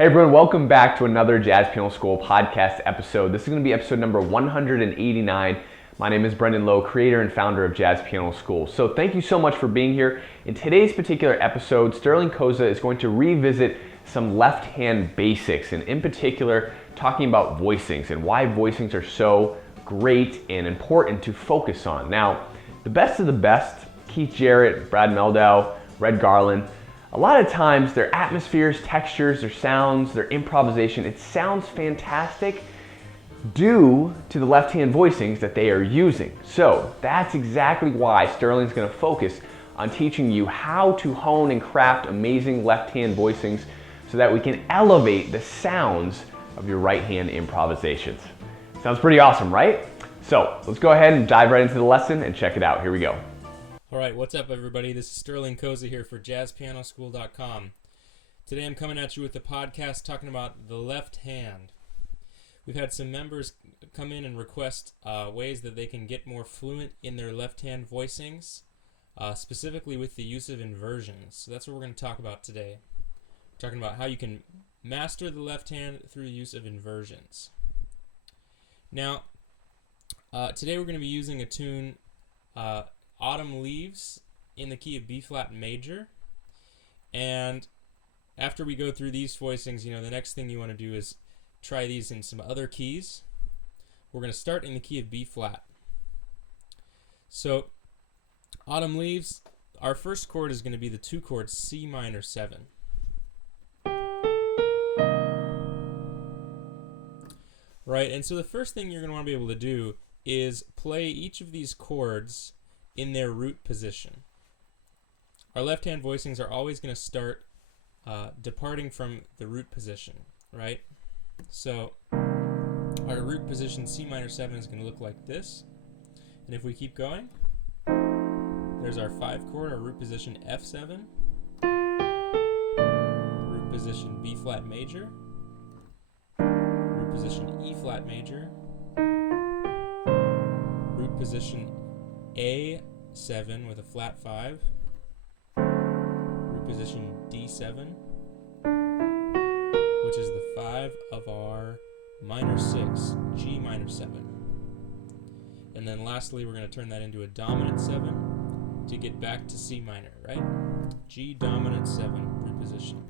Hey everyone, welcome back to another Jazz Piano School podcast episode. This is going to be episode number 189. My name is Brendan Lowe, creator and founder of Jazz Piano School. So thank you so much for being here. In today's particular episode, Sterling Koza is going to revisit some left hand basics, and in particular talking about voicings and why voicings are so great and important to focus on. Now, the best of the best, Keith Jarrett, Brad Mehldau, Red Garland, a lot of times their atmospheres, textures, their sounds, their improvisation, it sounds fantastic due to the left-hand voicings that they are using. So that's exactly why Sterling's going to focus on teaching you how to hone and craft amazing left-hand voicings so that we can elevate the sounds of your right-hand improvisations. Sounds pretty awesome, right? So let's go ahead and dive right into the lesson and check it out. Here we go. All right, what's up, everybody? This is Sterling Koza here for JazzPianoSchool.com. Today I'm coming at you with a podcast talking about the left hand. We've had some members come in and request ways that they can get more fluent in their left hand voicings, specifically with the use of inversions. So that's what we're going to talk about today. We're talking about how you can master the left hand through the use of inversions. Now, today we're going to be using a tune, Autumn Leaves, in the key of B flat major. And after we go through these voicings, the next thing you want to do is try these in some other keys. We're going to start in the key of B flat. So Autumn Leaves, our first chord is going to be the 2 chord C minor 7. Right, and so the first thing you're going to want to be able to do is play each of these chords in their root position. Our left hand voicings are always going to start departing from the root position, right? So our root position C minor 7 is going to look like this. And if we keep going, there's our 5 chord, our root position F7, root position B flat major, root position E flat major, root position A7 with a flat 5, root position D7, which is the 5 of our minor 6, G minor 7. And then lastly, we're going to turn that into a dominant 7 to get back to C minor, right? G dominant 7 root position.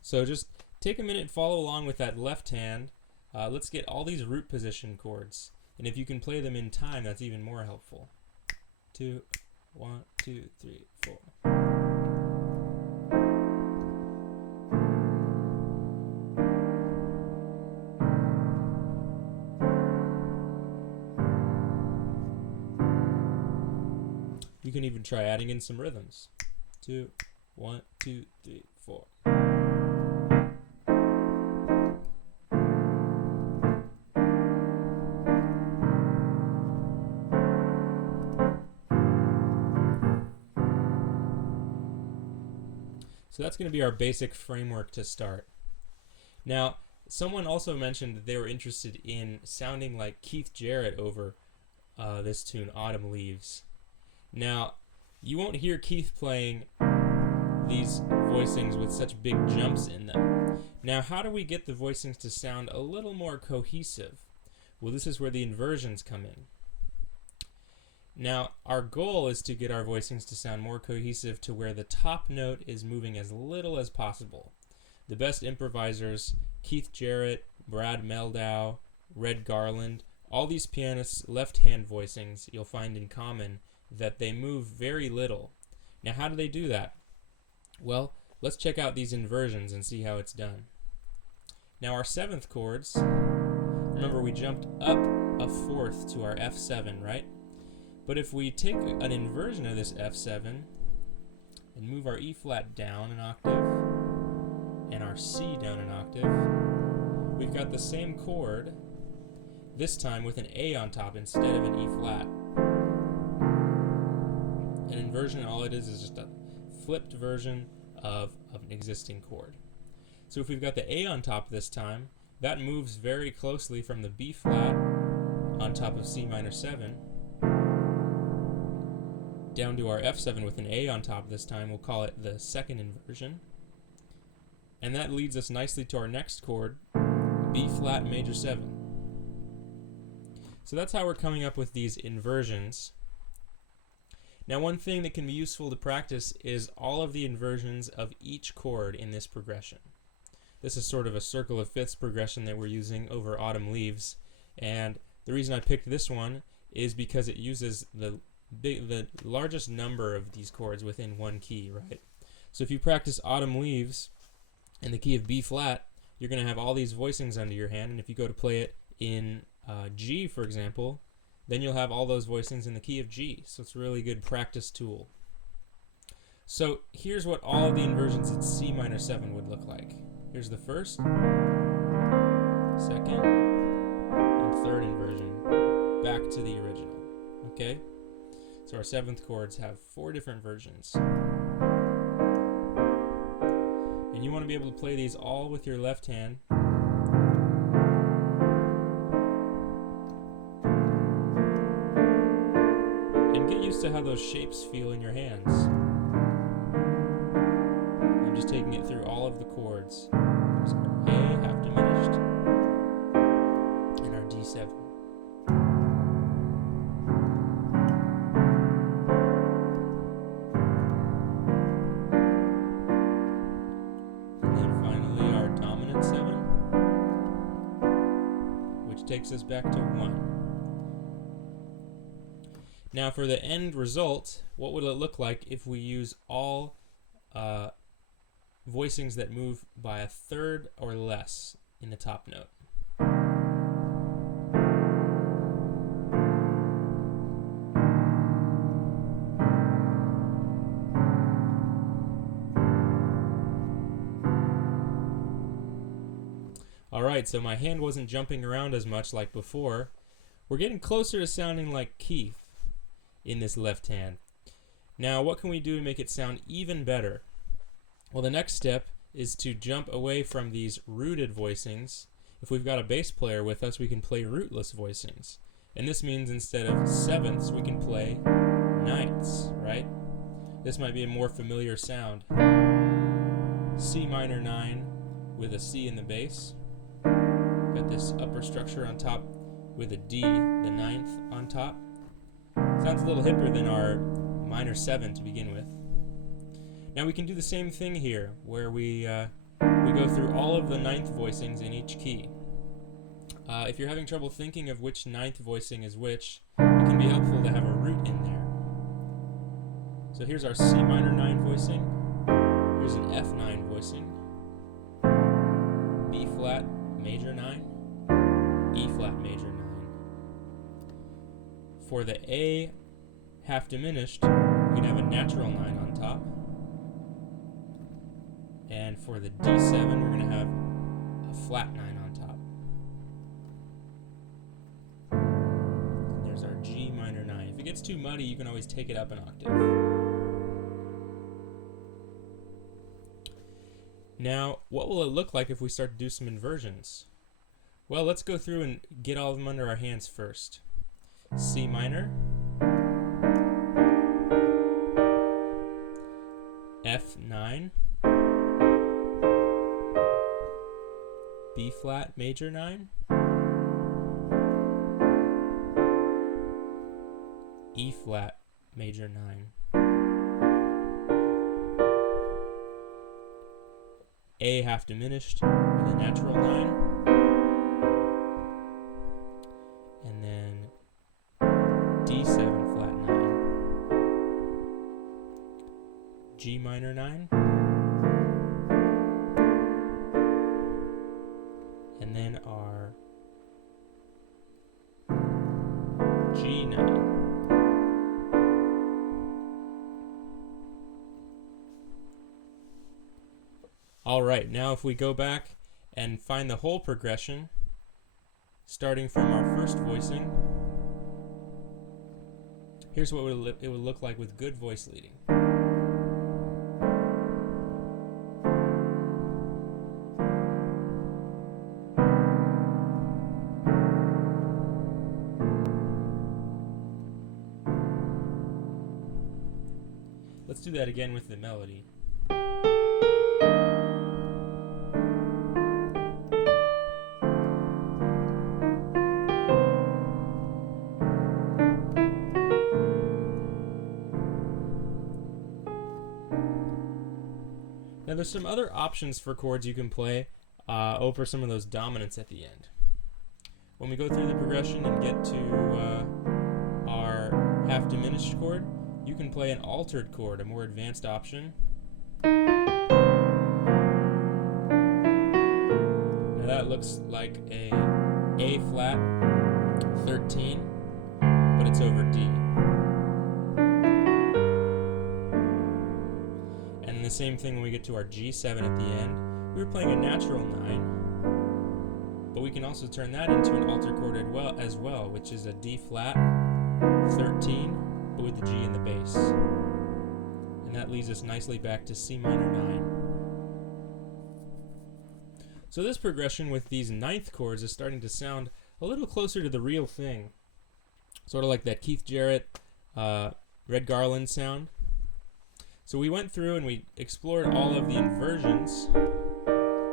So just take a minute and follow along with that left hand. Let's get all these root position chords. And if you can play them in time, that's even more helpful. 2, 1, 2, 3, 4. You can even try adding in some rhythms. 2, 1, 2, 3, 4. So that's going to be our basic framework to start. Now, someone also mentioned that they were interested in sounding like Keith Jarrett over this tune, Autumn Leaves. Now, you won't hear Keith playing these voicings with such big jumps in them. Now, how do we get the voicings to sound a little more cohesive? Well, this is where the inversions come in. Now, our goal is to get our voicings to sound more cohesive to where the top note is moving as little as possible. The best improvisers, Keith Jarrett, Brad Mehldau, Red Garland, all these pianists' left-hand voicings, you'll find in common that they move very little. Now, how do they do that? Well, let's check out these inversions and see how it's done. Now, our 7th chords, remember we jumped up a 4th to our F7, right? But if we take an inversion of this F7 and move our E flat down an octave and our C down an octave, we've got the same chord, this time with an A on top instead of an E flat. An inversion, all it is just a flipped version of an existing chord. So if we've got the A on top this time, that moves very closely from the B flat on top of C minor 7 down to our F7 with an A on top this time. We'll call it the second inversion. And that leads us nicely to our next chord, B flat major 7. So that's how we're coming up with these inversions. Now, one thing that can be useful to practice is all of the inversions of each chord in this progression. This is sort of a circle of fifths progression that we're using over Autumn Leaves, and the reason I picked this one is because it uses the largest number of these chords within one key, right? So if you practice Autumn Leaves in the key of B flat, you're going to have all these voicings under your hand, and if you go to play it in G, for example, then you'll have all those voicings in the key of G. So it's a really good practice tool. So here's what all of the inversions in C minor 7 would look like. Here's the first, second, and third inversion back to the original. Okay? So our seventh chords have 4 different versions. And you want to be able to play these all with your left hand. And get used to how those shapes feel in your hands. I'm just taking it through all of the chords. There's our A half diminished and our D7. Takes us back to 1. Now for the end result, what would it look like if we use all voicings that move by a third or less in the top note? Alright, so my hand wasn't jumping around as much like before. We're getting closer to sounding like Keith in this left hand. Now, what can we do to make it sound even better? Well, the next step is to jump away from these rooted voicings. If we've got a bass player with us, we can play rootless voicings. And this means instead of sevenths, we can play ninths, right? This might be a more familiar sound. C minor 9 with a C in the bass. Got this upper structure on top with a D, the ninth on top. Sounds a little hipper than our minor 7 to begin with. Now we can do the same thing here, where we go through all of the ninth voicings in each key. If you're having trouble thinking of which ninth voicing is which, it can be helpful to have a root in there. So here's our C minor 9 voicing. Here's an F9 voicing. B flat major 9. E flat major 9. For the A half diminished, we can have a natural 9 on top. And for the D7, we're going to have a flat 9 on top. And there's our G minor 9. If it gets too muddy, you can always take it up an octave. Now, what will it look like if we start to do some inversions? Well, let's go through and get all of them under our hands first. C minor, F9, B flat major 9, E flat major 9, A half diminished with a natural 9, and then D7 flat 9, G minor 9, and then our G9. Alright, now if we go back and find the whole progression, starting from our first voicing, here's what it would look like with good voice leading. Let's do that again with the melody. Now there's some other options for chords you can play over some of those dominants at the end. When we go through the progression and get to our half diminished chord, you can play an altered chord, a more advanced option. Now that looks like a flat 13, but it's over D. And the same thing when we get to our G7 at the end. We were playing a natural 9, but we can also turn that into an altered chord as well, which is a D flat 13, but with the G in the bass. And that leads us nicely back to C minor 9. So this progression with these ninth chords is starting to sound a little closer to the real thing. Sort of like that Keith Jarrett, Red Garland sound. So we went through and we explored all of the inversions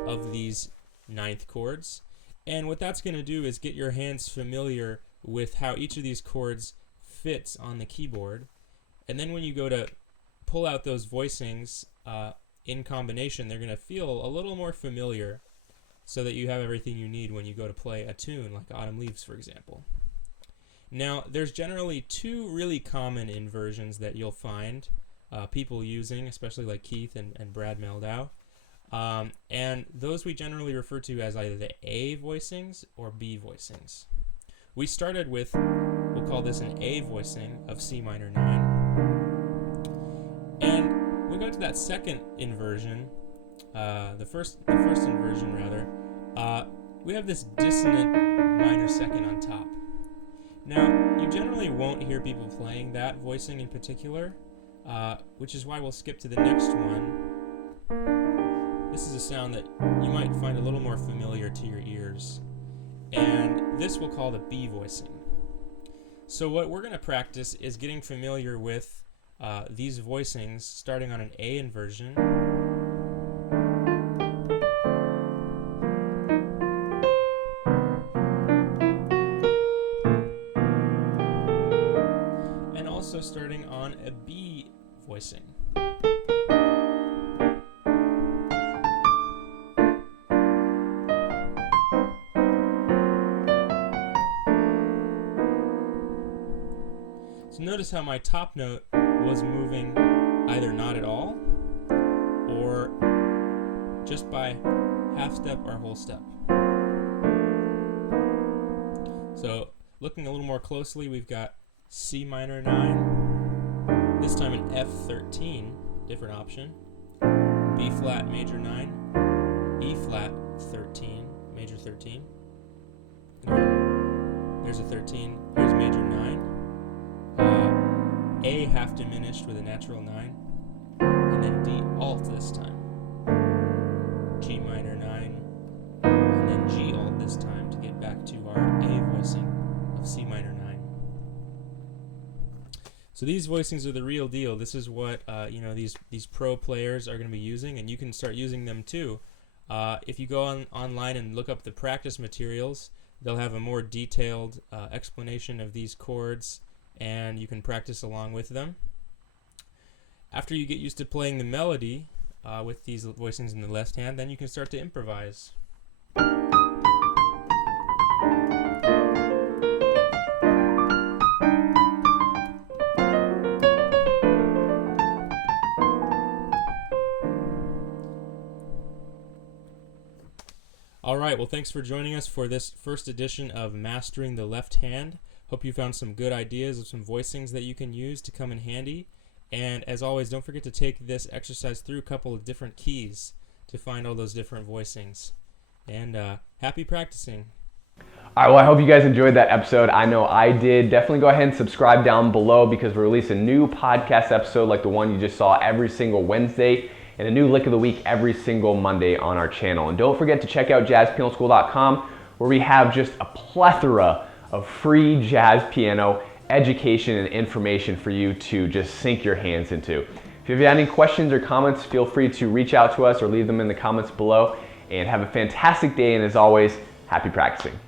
of these ninth chords. And what that's going to do is get your hands familiar with how each of these chords fits on the keyboard. And then when you go to pull out those voicings in combination, they're going to feel a little more familiar, so that you have everything you need when you go to play a tune like Autumn Leaves, for example. Now, there's generally two really common inversions that you'll find people using, especially like Keith and Brad Mehldau. And those we generally refer to as either the A voicings or B voicings. We started with, we'll call this an A voicing of C minor 9. And we got to that second inversion, the first inversion rather, we have this dissonant minor second on top. Now, you generally won't hear people playing that voicing in particular, which is why we'll skip to the next one. This is a sound that you might find a little more familiar to your ears, and this we'll call the B voicing. So what we're going to practice is getting familiar with these voicings starting on an A inversion, and also starting on a B voicing. So notice how my top note was moving either not at all or just by half step or whole step. So looking a little more closely, we've got C minor 9, this time an F13, different option, B flat major 9, E flat 13, major 13. There's a 13, here's major 9. A half diminished with a natural 9, and then D alt this time. G minor 9, and then G alt this time to get back to our A voicing of C minor 9. So these voicings are the real deal. This is what these pro players are going to be using, and you can start using them too. If you go online and look up the practice materials, they'll have a more detailed explanation of these chords, and you can practice along with them. After you get used to playing the melody with these voicings in the left hand, then you can start to improvise. All right, well, thanks for joining us for this first edition of Mastering the Left Hand. Hope you found some good ideas of some voicings that you can use to come in handy. And as always, don't forget to take this exercise through a couple of different keys to find all those different voicings. And happy practicing. All right, well, I hope you guys enjoyed that episode. I know I did. Definitely go ahead and subscribe down below, because we release a new podcast episode like the one you just saw every single Wednesday, and a new lick of the week every single Monday on our channel. And don't forget to check out jazzpianoschool.com, where we have just a plethora of free jazz piano education and information for you to just sink your hands into. If you have any questions or comments, feel free to reach out to us or leave them in the comments below. And have a fantastic day, and as always, happy practicing.